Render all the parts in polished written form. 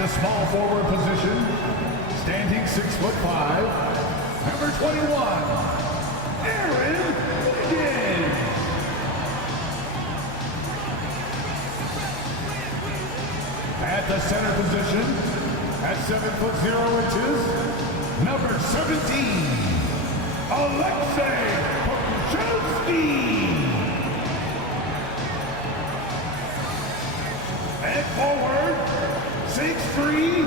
the small forward position, standing 6'5", number 21, Aaron Higgins. At the center position, at 7'0", number 17, Alexei Pokusevski. At forward, 6'3",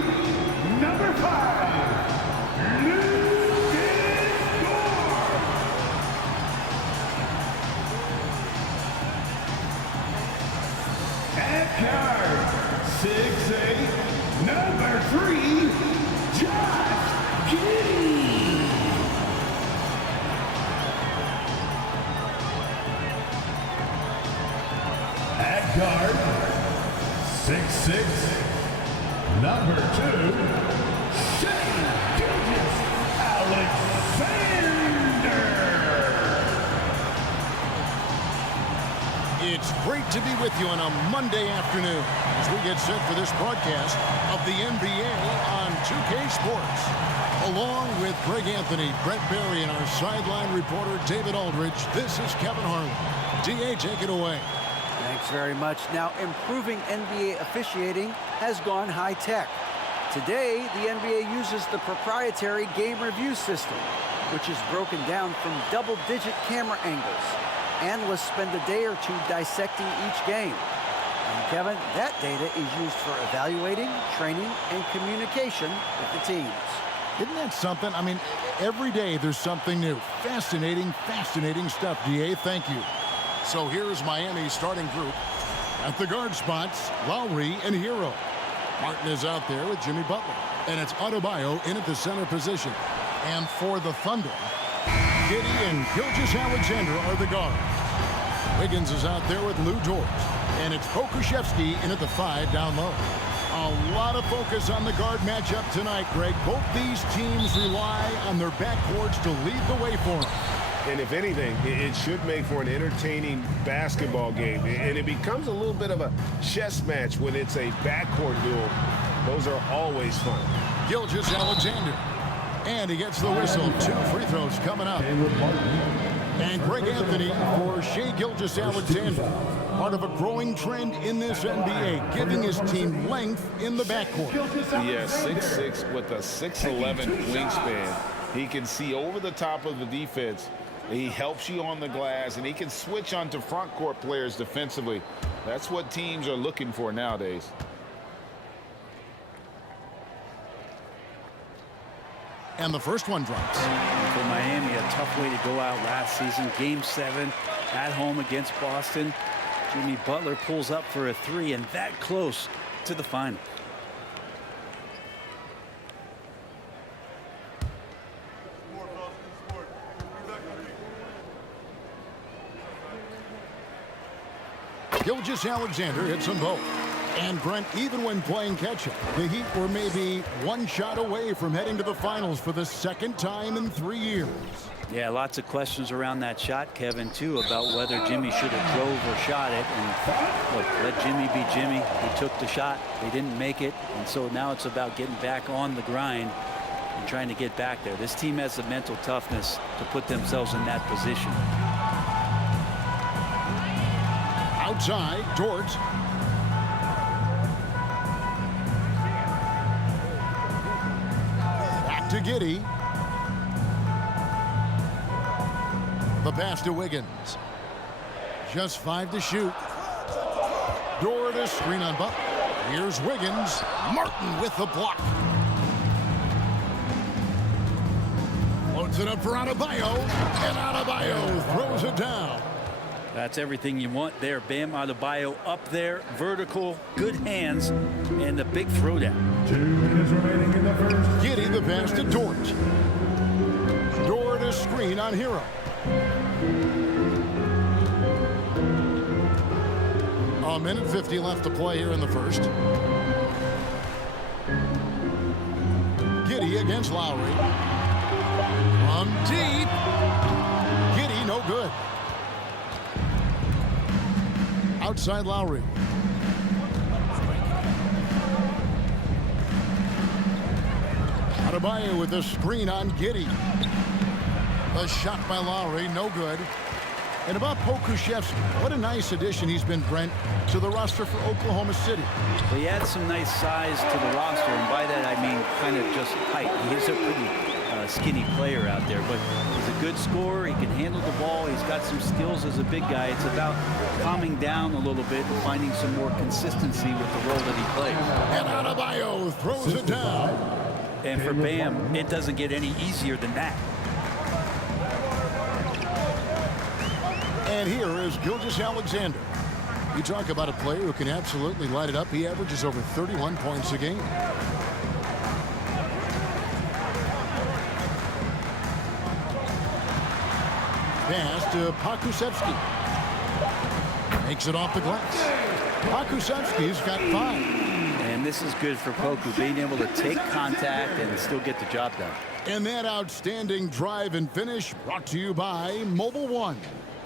number 5, Lucas Gore. At guard, 6'8", number 3, Josh Giddey. At guard, 6'6", number 2, Shea Gilgeous-Alexander. It's great to be with you on a Monday afternoon as we get set for this broadcast of the NBA on 2K Sports. Along with Greg Anthony, Brett Barry, and our sideline reporter David Aldridge, this is Kevin Harlan. DA, take it away. Thanks very much. Now, improving NBA officiating has gone high-tech. Today, the NBA uses the proprietary game review system, which is broken down from double-digit camera angles. Analysts spend a day or two dissecting each game. And Kevin, that data is used for evaluating, training, and communication with the teams. Isn't that something? I mean, every day there's something new. Fascinating, fascinating stuff, DA. Thank you. So here's Miami's starting group. At the guard spots, Lowry and Hero. Martin is out there with Jimmy Butler. And it's Adebayo in at the center position. And for the Thunder, Giddey and Gilgeous-Alexander are the guards. Wiggins is out there with Lou Dort. And it's Pokusevski in at the 5 down low. A lot of focus on the guard matchup tonight, Greg. Both these teams rely on their backcourts to lead the way for them. And if anything, it should make for an entertaining basketball game. And it becomes a little bit of a chess match when it's a backcourt duel. Those are always fun. Gilgeous-Alexander. And he gets the whistle. 2 free throws coming up. And Greg Anthony for Shea Gilgeous-Alexander. Part of a growing trend in this NBA, giving his team length in the backcourt. Yes, 6'6" with a 6'11" wingspan. He can see over the top of the defense. He helps you on the glass, and he can switch onto front court players defensively. That's what teams are looking for nowadays. And the first one drops. For Miami, a tough way to go out last season. Game 7 at home against Boston. Jimmy Butler pulls up for a 3 and that close to the final. Gilgeous-Alexander hits them both. And Brent, even when playing catch-up, the Heat were maybe one shot away from heading to the finals for the second time in 3 years. Yeah, lots of questions around that shot, Kevin, too, about whether Jimmy should have drove or shot it. And look, let Jimmy be Jimmy. He took the shot. They didn't make it. And so now it's about getting back on the grind and trying to get back there. This team has the mental toughness to put themselves in that position. Outside, Dort. Back to Giddey. The pass to Wiggins. Just 5 to shoot. Dort a screen on Butler. Here's Wiggins. Martin with the block. Loads it up for Adebayo. And Adebayo throws it down. That's everything you want there. Bam Adebayo up there, vertical, good hands, and the big throwdown. 2 minutes remaining in the first. Giddey the pass to Dort. Dort a screen on Hero. A minute 50 left to play here in the first. Giddey against Lowry. From deep. Giddey no good. Outside Lowry. Adebayo with a screen on Giddey. A shot by Lowry, no good. And about Pokusevski, what a nice addition he's been, Brent, to the roster for Oklahoma City. Well, he adds some nice size to the roster, and by that I mean kind of just height. He's a pretty skinny player out there, but he's a good scorer. He can handle the ball. He's got some skills as a big guy. It's about calming down a little bit and finding some more consistency with the role that he plays. And Adebayo throws it down. And for Bam, it doesn't get any easier than that. And here is Gilgeous-Alexander. You talk about a player who can absolutely light it up. He averages over 31 points a game. Pass to Pokusevski. Makes it off the glass. Pokusevski's got 5. And this is good for Poku, being able to take contact and still get the job done. And that outstanding drive and finish brought to you by Mobile One.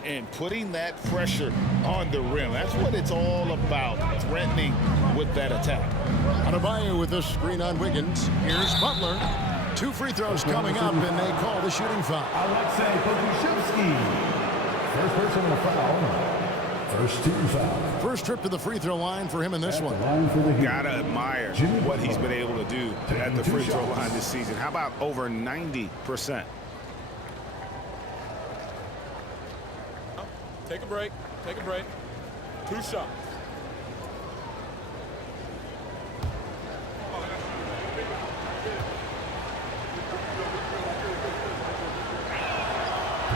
And putting that pressure on the rim. That's what it's all about, threatening with that attack. Adebayo with a screen on Wiggins. Here's Butler. 2 free throws coming up, and they call the shooting foul. Alexei Pokusevski. First personal foul. First team foul. First trip to the free throw line for him in this one. Gotta admire what he's been able to do at the free throw line this season. How about over 90%? Take a break. Take a break. 2 shots.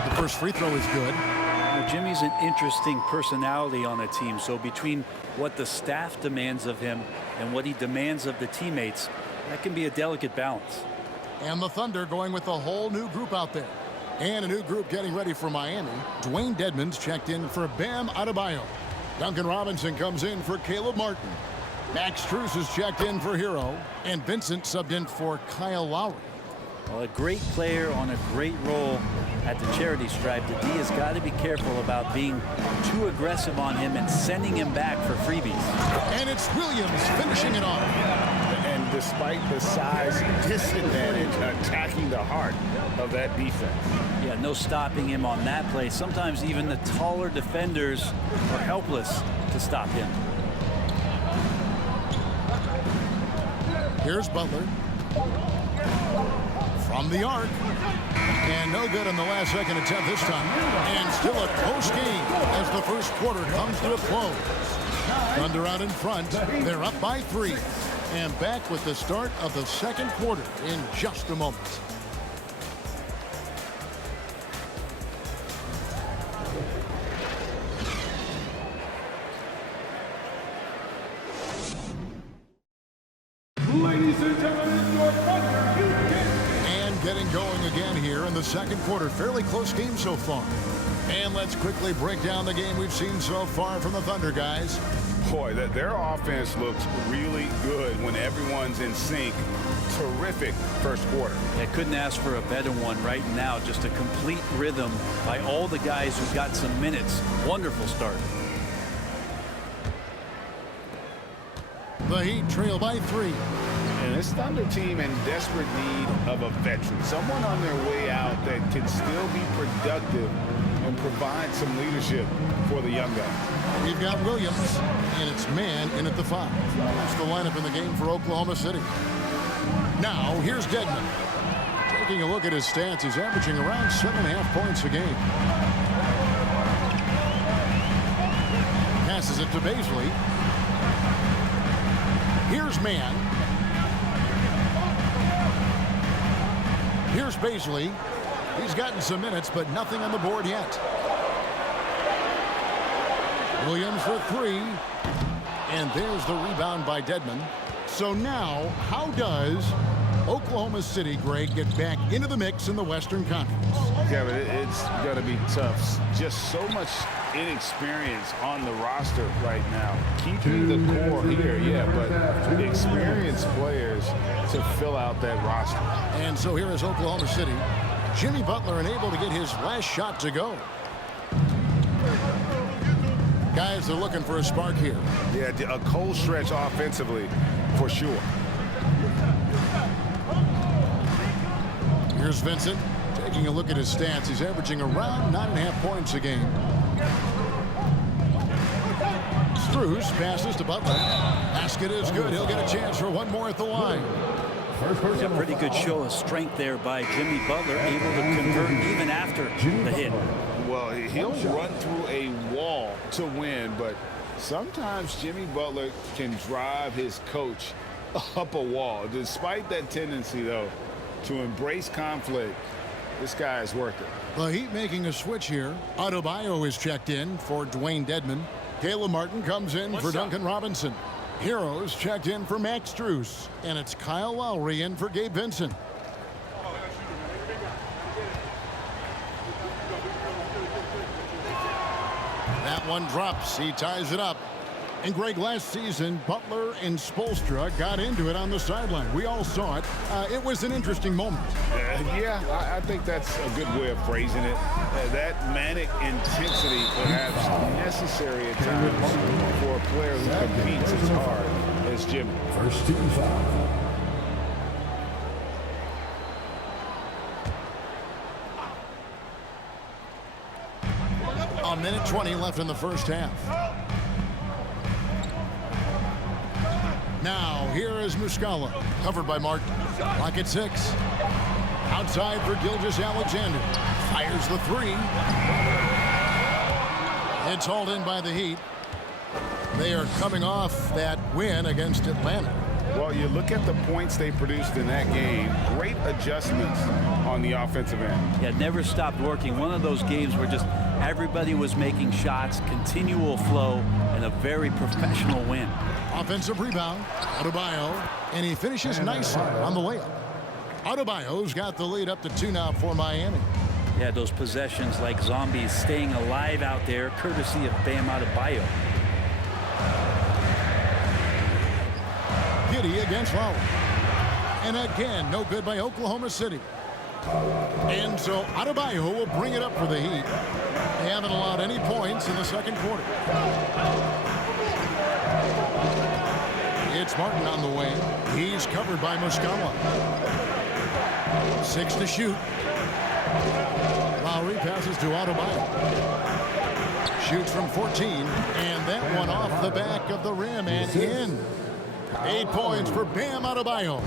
The first free throw is good. Now, Jimmy's an interesting personality on a team, so between what the staff demands of him and what he demands of the teammates, that can be a delicate balance. And the Thunder going with a whole new group out there. And a new group getting ready for Miami. Dwayne Dedmon's checked in for Bam Adebayo. Duncan Robinson comes in for Caleb Martin. Max Strus is checked in for Hero. And Vincent subbed in for Kyle Lowry. Well, a great player on a great role at the charity stripe. The D has got to be careful about being too aggressive on him and sending him back for freebies. And it's Williams finishing it off. And despite the size disadvantage, attacking the heart of that defense. Yeah, no stopping him on that play. Sometimes even the taller defenders are helpless to stop him. Here's Butler. From the arc. And no good in the last second attempt this time. And still a close game as the first quarter comes to a close. Thunder out in front. They're up by 3. And back with the start of the second quarter in just a moment. Ladies and gentlemen, your Thunder Houston. And getting going again here in the second quarter. Fairly close game so far. And let's quickly break down the game we've seen so far from the Thunder, guys. Boy, their offense looks really good when everyone's in sync. Terrific first quarter. I couldn't ask for a better one right now. Just a complete rhythm by all the guys who got some minutes. Wonderful start. The Heat trail by 3. And this Thunder team in desperate need of a veteran. Someone on their way out that can still be productive and provide some leadership for the young guys. We've got Williams, and it's man in at the 5. That's the lineup in the game for Oklahoma City. Now, here's Dedmon. Taking a look at his stats, he's averaging around 7.5 points a game. Passes it to Bazley. Here's man. Here's Bazley. He's gotten some minutes, but nothing on the board yet. Williams for 3. And there's the rebound by Dedmon. So now, how does Oklahoma City, Greg, get back into the mix in the Western Conference? Yeah, but it's going to be tough. Just so much inexperience on the roster right now. Keeping the core here, yeah, but experienced players to fill out that roster. And so here is Oklahoma City. Jimmy Butler unable to get his last shot to go. Guys are looking for a spark here. Yeah, a cold stretch offensively for sure. Here's Vincent. Taking a look at his stats, he's averaging around 9.5 points a game. Strus passes to Butler. Basket is good. He'll get a chance for one more at the line. Yeah, pretty good show of strength there by Jimmy Butler, able to convert even after the hit. Well, he'll run through a wall to win, but sometimes Jimmy Butler can drive his coach up a wall. Despite that tendency, though, to embrace conflict, this guy is worth it. The Heat making a switch here. Adebayo is checked in for Dwayne Dedmon. Caleb Martin comes in for Duncan Robinson. Heroes checked in for Max Strus. And it's Kyle Lowry in for Gabe Vincent. That one drops. He ties it up. And Greg, last season, Butler and Spoelstra got into it on the sideline. We all saw it. It was an interesting moment. Yeah, I think that's a good way of phrasing it. That manic intensity perhaps necessary at times for a player who competes as hard as Jimmy. First team foul. A minute 20 left in the first half. Now, here is Muscala, covered by Martin. Clock at 6. Outside for Gilgeous-Alexander. Fires the three. It's hauled in by the Heat. They are coming off that win against Atlanta. Well, you look at the points they produced in that game. Great adjustments on the offensive end. Yeah, never stopped working. One of those games where just everybody was making shots, continual flow, and a very professional win. Offensive rebound, Adebayo, and he finishes nicely on the layup. Adebayo's got the lead up to 2 now for Miami. Yeah, those possessions like zombies staying alive out there, courtesy of Bam Adebayo. Giddey against Lowry. And again, no good by Oklahoma City. And so Adebayo will bring it up for the Heat. They haven't allowed any points in the second quarter. It's Martin on the wing. He's covered by Muscala. 6 to shoot. Lowry passes to Adebayo. Shoots from 14, and that one off the back of the rim and in. 8 points for Bam Adebayo.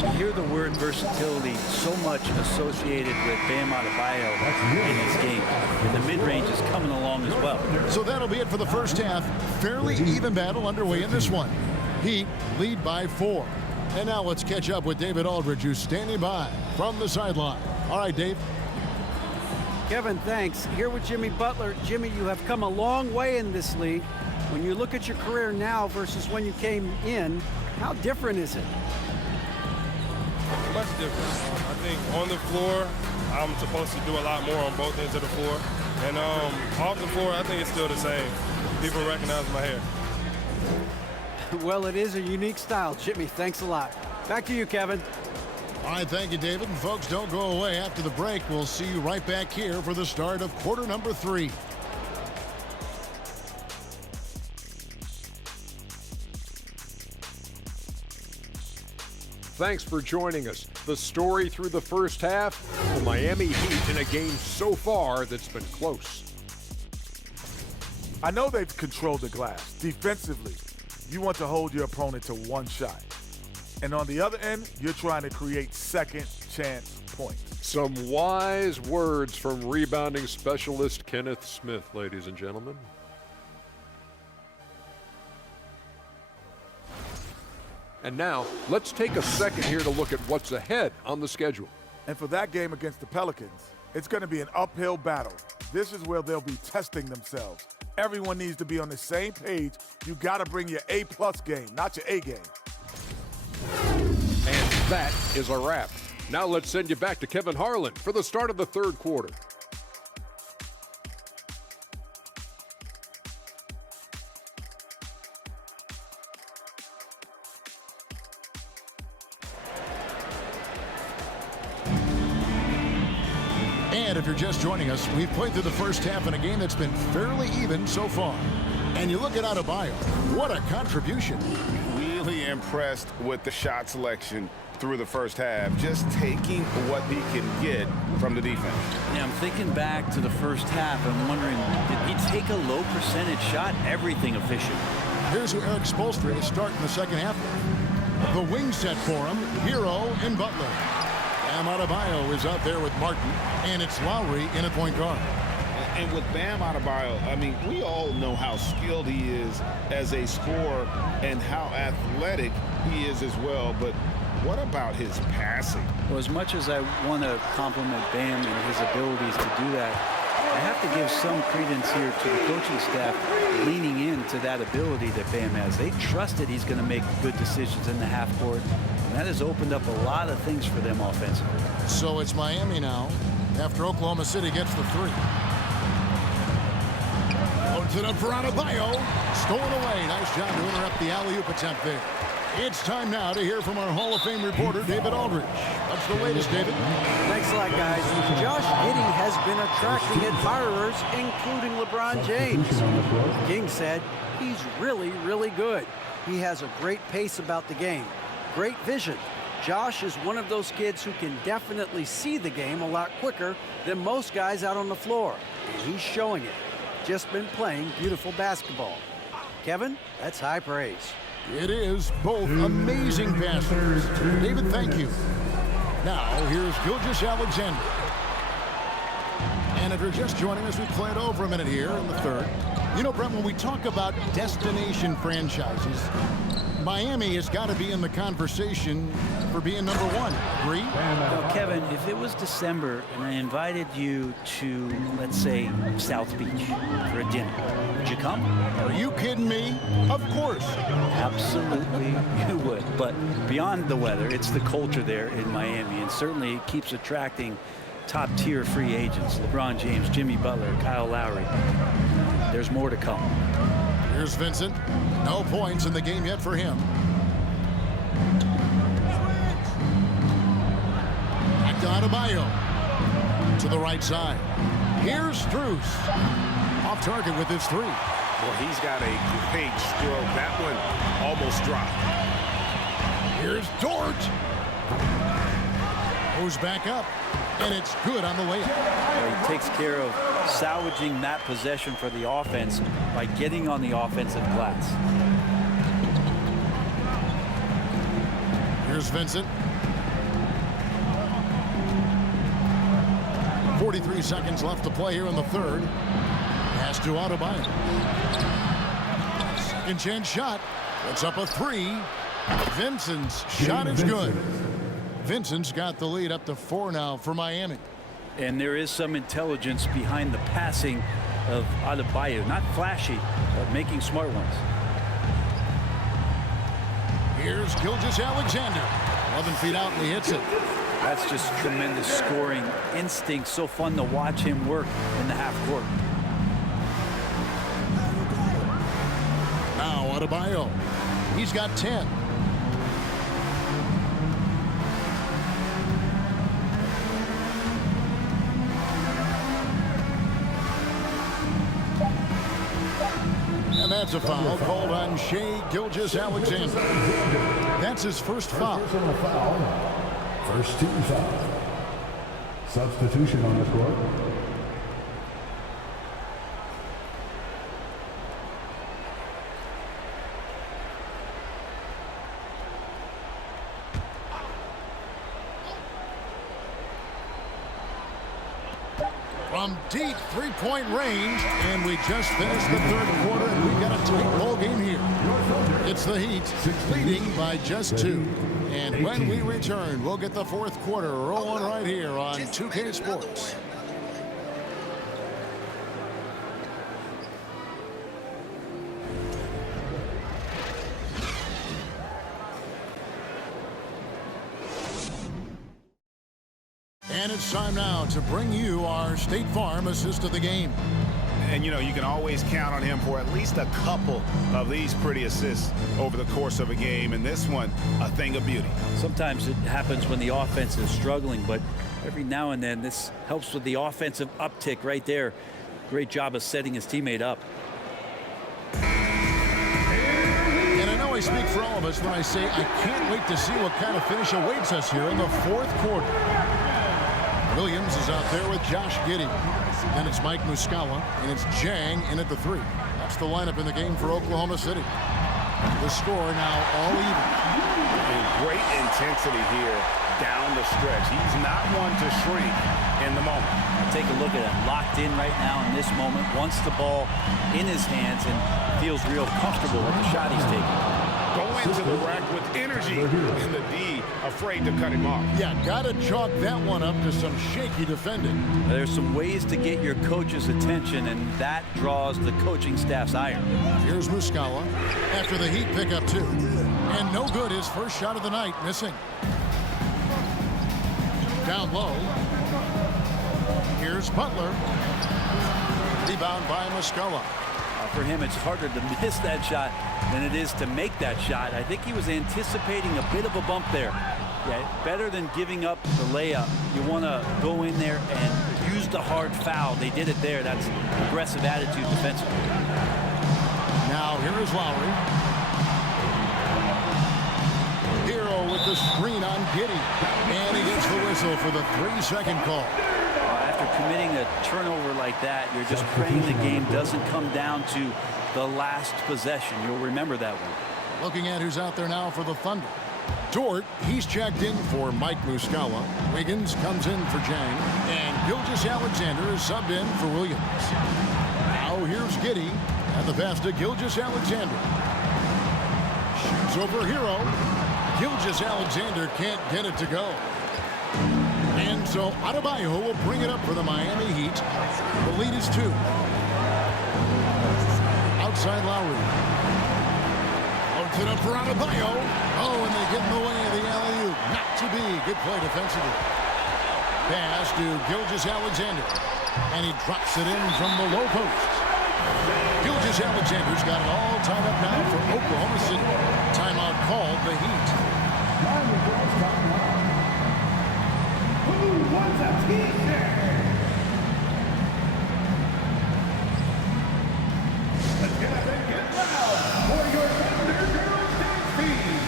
You hear the word versatility so much associated with Bam Adebayo in his game. And the mid-range is coming along as well. So that'll be it for the first half. Fairly even battle underway in this one. Heat lead by 4. And now let's catch up with David Aldridge, who's standing by from the sideline. All right, Dave. Kevin, thanks. Here with Jimmy Butler. Jimmy, you have come a long way in this league. When you look at your career now versus when you came in, how different is it? Much different. I think on the floor, I'm supposed to do a lot more on both ends of the floor. And off the floor, I think it's still the same. People recognize my hair. Well, it is a unique style. Jimmy, thanks a lot. Back to you, Kevin. All right, thank you, David. And folks, don't go away. After the break, we'll see you right back here for the start of quarter number 3. Thanks for joining us. The story through the first half, the Miami Heat in a game so far that's been close. I know they've controlled the glass. Defensively, you want to hold your opponent to one shot. And on the other end, you're trying to create second chance points. Some wise words from rebounding specialist Kenneth Smith, ladies and gentlemen. And now, let's take a second here to look at what's ahead on the schedule. And for that game against the Pelicans, it's going to be an uphill battle. This is where they'll be testing themselves. Everyone needs to be on the same page. You got to bring your A-plus game, not your A game. And that is a wrap. Now let's send you back to Kevin Harlan for the start of the third quarter. And if you're just joining us, we've played through the first half in a game that's been fairly even so far. And you look at Adebayo, what a contribution. Really impressed with the shot selection through the first half, just taking what he can get from the defense. Yeah, I'm thinking back to the first half. I'm wondering, did he take a low percentage shot? Everything efficient. Here's who Eric Spoelstra is starting the second half. The wing set for him, Hero and Butler. Bam Adebayo is out there with Martin, and it's Lowry in at point guard. And with Bam Adebayo, I mean, we all know how skilled he is as a scorer and how athletic he is as well. But what about his passing? Well, as much as I want to compliment Bam and his abilities to do that, I have to give some credence here to the coaching staff leaning into that ability that Bam has. They trusted he's going to make good decisions in the half court, and that has opened up a lot of things for them offensively. So it's Miami now after Oklahoma City gets the three. Loads it up for Adebayo. Stolen away. Nice job to interrupt the alley-oop attempt there. It's time now to hear from our Hall of Fame reporter, David Aldridge. What's the latest, David? Thanks a lot, guys. Josh Giddey has been attracting admirers, including LeBron James. King said he's really, really good. He has a great pace about the game, great vision. Josh is one of those kids who can definitely see the game a lot quicker than most guys out on the floor. And he's showing it. Just been playing beautiful basketball. Kevin, that's high praise. It is both amazing passers. David, thank you. Now, here's Gilgeous-Alexander. And if you're just joining us, we played over a minute here in the third. You know, Brent, when we talk about destination franchises, Miami has got to be in the conversation for being number one. Agree? Now, Kevin, if it was December and I invited you to, let's say, South Beach for a dinner, would you come? Are you kidding me? Of course. Absolutely, you would. But beyond the weather, it's the culture there in Miami, and certainly it keeps attracting top-tier free agents. LeBron James, Jimmy Butler, Kyle Lowry. There's more to come. Here's Vincent. No points in the game yet for him. Back to Adebayo. To the right side. Here's Strus. Off target with his three. Well, he's got a great stroke. That one almost dropped. Here's Dort. Goes back up. And it's good on the layup. He takes care of salvaging that possession for the offense by getting on the offensive glass. Here's Vincent. 43 seconds left to play here in the third. Pass to Adebayo. Second chance shot. Puts up a three. Vincent's shot is good. Vincent's got the lead up to 4 now for Miami. And there is some intelligence behind the passing of Adebayo. Not flashy, but making smart ones. Here's Gilgeous-Alexander. 11 feet out, and he hits it. That's just tremendous scoring instinct. So fun to watch him work in the half court. Now Adebayo. He's got 10. And that's a foul called on Shai Gilgeous-Alexander. That's his first foul. First team foul. Substitution on the court. From deep three-point range, and we just finished the third quarter, and we've got a tight ball game here. It's the Heat leading by just 2. And when we return, we'll get the fourth quarter rolling right here on 2K Sports. And it's time now to bring you our State Farm assist of the game. And, you know, you can always count on him for at least a couple of these pretty assists over the course of a game. And this one, a thing of beauty. Sometimes it happens when the offense is struggling, but every now and then this helps with the offensive uptick right there. Great job of setting his teammate up. And I know I speak for all of us when I say I can't wait to see what kind of finish awaits us here in the fourth quarter. Williams is out there with Josh Giddey. Then it's Mike Muscala, and it's Jang in at the 3. That's the lineup in the game for Oklahoma City. The score now all even. And great intensity here down the stretch. He's not one to shrink in the moment. Take a look at it. Locked in right now in this moment. Wants the ball in his hands and feels real comfortable with the shot he's taking. Going to the rack with energy, and the D afraid to cut him off. Yeah, got to chalk that one up to some shaky defending. There's some ways to get your coach's attention, and that draws the coaching staff's ire. Here's Muscala after the Heat pick up 2. And no good, his first shot of the night, missing. Down low. Here's Butler. Rebound by Muscala. For him, it's harder to miss that shot than it is to make that shot. I think he was anticipating a bit of a bump there. Yeah, better than giving up the layup. You want to go in there and use the hard foul. They did it there. That's aggressive attitude defensively. Now here is Lowry. Hero with the screen on Giddey. And he gets the whistle for the 3-second call. After committing a turnover like that, you're just praying the game doesn't come down to the last possession. You'll remember that one. Looking at who's out there now for the Thunder. Dort, he's checked in for Mike Muscala. Wiggins comes in for Jang. And Gilgeous-Alexander is subbed in for Williams. Now here's Giddey. And the pass to Gilgeous-Alexander. Shoots over Hero. Gilgeous-Alexander can't get it to go. And so Adebayo will bring it up for the Miami Heat. The lead is 2. Outside Lowry. Loads it up for Adebayo. Oh, and they get in the way of the alley-oop. Not to be. Good play defensively. Pass to Gilgeous-Alexander. And he drops it in from the low post. Gilgeous-Alexander's got it all tied up now for Oklahoma City. Timeout called the Heat. Who wants a t-shirt? Let's get up and get loud for your Thunder Girls dance team.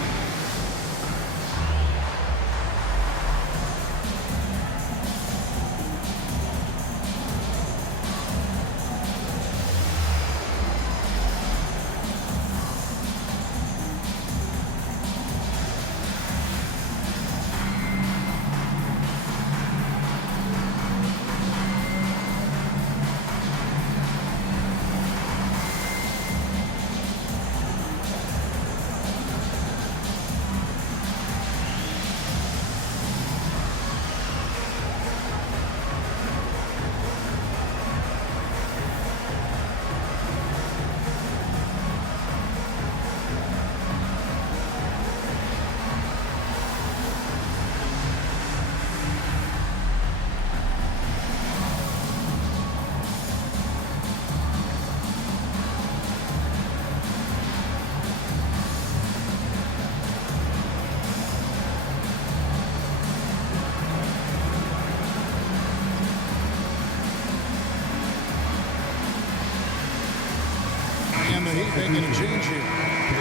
Making a change here.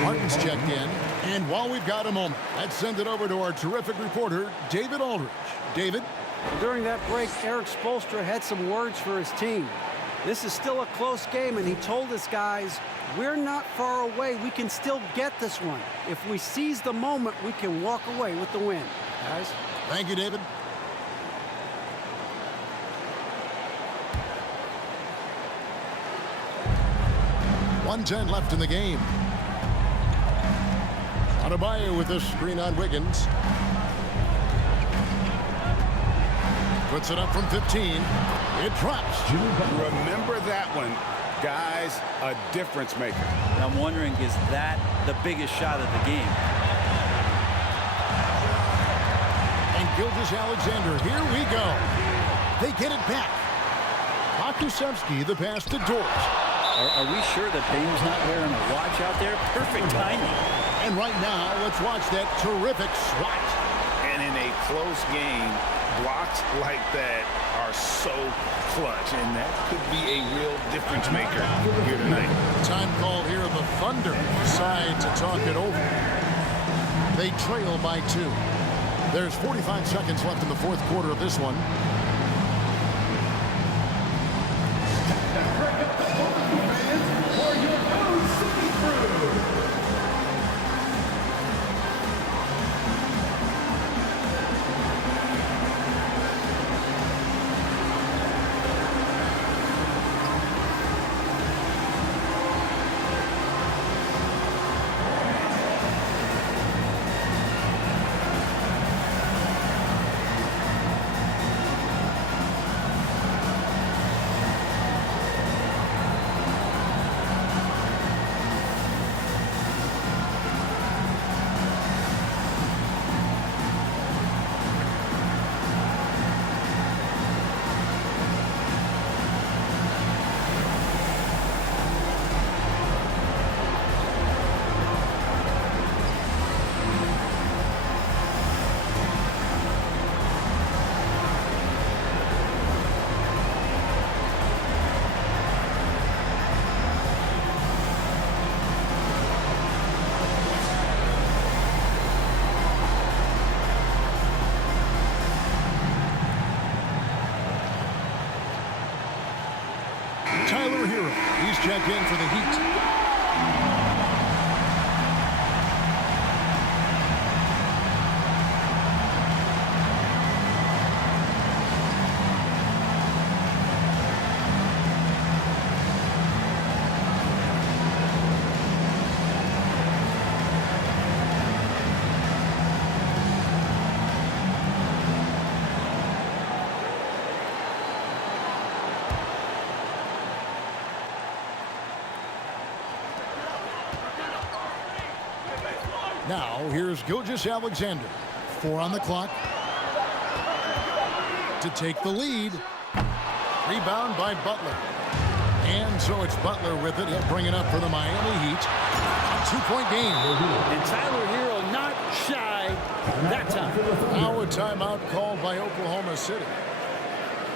Martin's checked in. And while we've got a moment, let's send it over to our terrific reporter, David Aldridge. David? During that break, Eric Spoelstra had some words for his team. This is still a close game, and he told his guys, we're not far away. We can still get this one. If we seize the moment, we can walk away with the win. Guys? Thank you, David. .110 left in the game. Adebayo with the screen on Wiggins. Puts it up from 15. It drops. Remember that one, guys, a difference maker. I'm wondering, is that the biggest shot of the game? And Gilgeous-Alexander, here we go. They get it back. Pokusevski, the pass to Dort. Are we sure that Bame's not wearing a watch out there? Perfect timing. And right now, let's watch that terrific swat. And in a close game, blocks like that are so clutch, and that could be a real difference maker here tonight. Time called here. The Thunder decide to talk it over. They trail by 2. There's 45 seconds left in the fourth quarter of this one. For your OKC crew. He's checked in for the Heat. Now, here's Gilgeous-Alexander. 4 on the clock. To take the lead. Rebound by Butler. And so it's Butler with it. He'll bring it up for the Miami Heat. A 2-point game. And Tyler Hero not shy that time. Now a timeout called by Oklahoma City.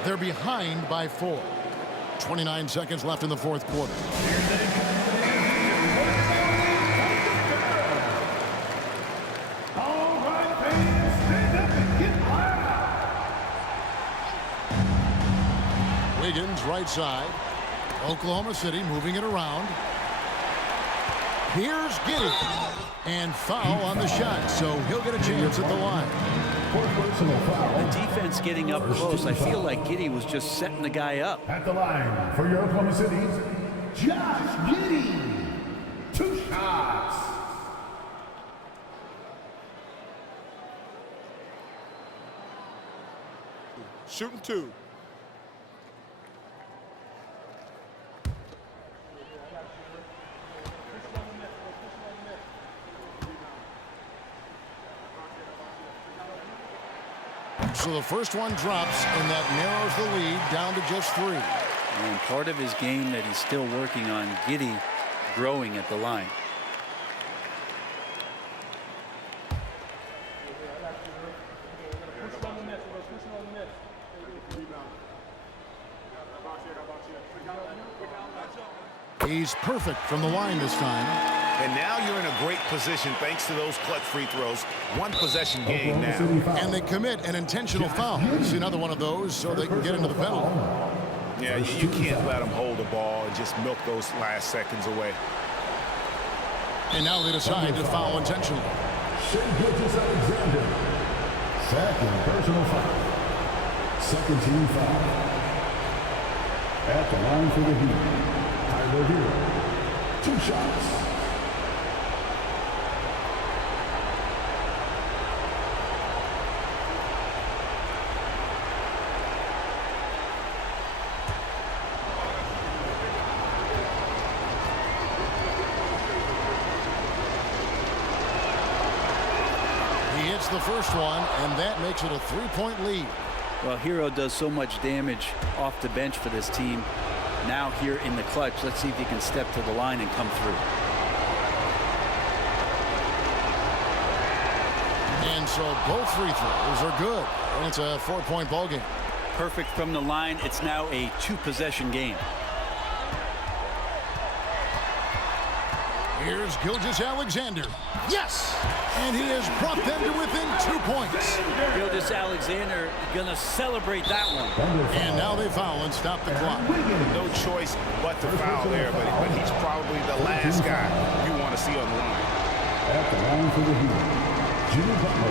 They're behind by 4. 29 seconds left in the fourth quarter. Wiggins, right side. Oklahoma City moving it around. Here's Giddey. And foul on the shot, so he'll get a chance at the line. The defense getting up close. I feel like Giddey was just setting the guy up. At the line for your Oklahoma City's Josh Giddey. 2 shots. Shooting 2. So the first one drops, and that narrows the lead down to just 3. And part of his game that he's still working on, Giddey growing at the line. He's perfect from the line this time. And now you're in a great position thanks to those clutch free throws. 1 possession game now. And they commit an intentional foul. It's another one of those so they can get into the penalty. Yeah, you can't let them hold the ball and just milk those last seconds away. And now they decide to foul intentionally. Gilgeous-Alexander. Second personal foul. Second team foul. At the line for the Heat. Tyler Hero. 2 shots. He hits the first one, and that makes it a 3-point lead. Well, Hero does so much damage off the bench for this team. Now here in the clutch, let's see if he can step to the line and come through. And so both free throws are good. And it's a 4-point ball game. perfect from the line. It's now a 2-possession game. Here's Gilgeous-Alexander. Yes! And he has brought them to within 2 points. Gilgeous-Alexander gonna celebrate that one. And now they foul and stop the clock. No choice but to foul there, but he's probably the last guy you want to see on the line. At the line for the Heat, Jimmy Butler.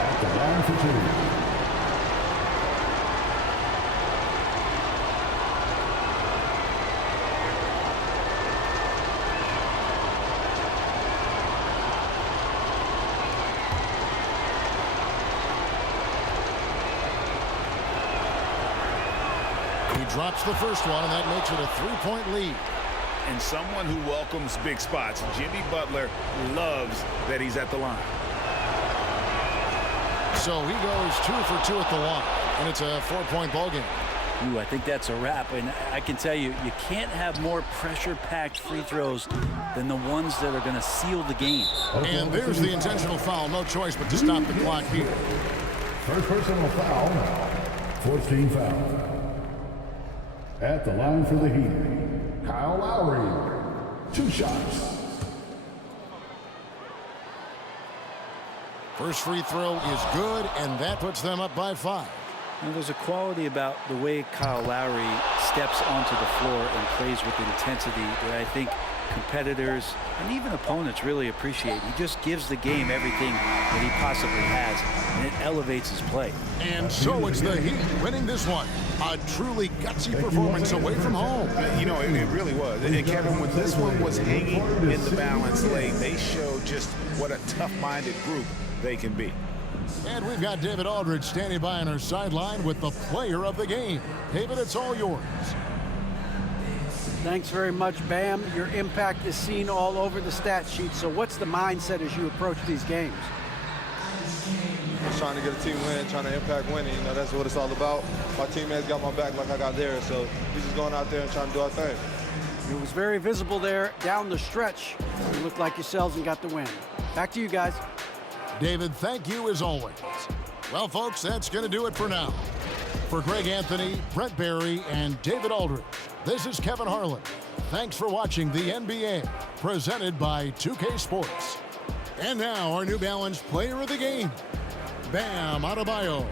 At the line for 2. Drops the first one, and that makes it a 3-point lead. And someone who welcomes big spots, Jimmy Butler loves that he's at the line. So he goes 2 for 2 at the line, and it's a 4-point ball game. Ooh, I think that's a wrap, and I can tell you, you can't have more pressure-packed free throws than the ones that are going to seal the game. And there's the intentional foul. No choice but to stop the clock here. First personal foul, 14 foul. At the line for the Heat, Kyle Lowry, 2 shots. First free throw is good, and that puts them up by 5. Now, there's a quality about the way Kyle Lowry steps onto the floor and plays with intensity that I think competitors and even opponents really appreciate. He just gives the game everything that he possibly has, and it elevates his play. And so it's the Heat winning this one. A truly gutsy performance away from home. You know, it really was. And Kevin, when this one was hanging in the balance late, they showed just what a tough-minded group they can be. And we've got David Aldridge standing by on our sideline with the player of the game. David, it's all yours. Thanks very much, Bam. Your impact is seen all over the stat sheet. So what's the mindset as you approach these games? Just trying to get a team win, trying to impact winning. You know, that's what it's all about. My teammates got my back like I got theirs. So we're just going out there and trying to do our thing. It was very visible there down the stretch. You looked like yourselves and got the win. Back to you guys. David, thank you as always. Well, folks, that's going to do it for now. For Greg Anthony, Brent Barry, and David Aldridge, this is Kevin Harlan. Thanks for watching the NBA, presented by 2K Sports. And now, our New Balance player of the game, Bam Adebayo.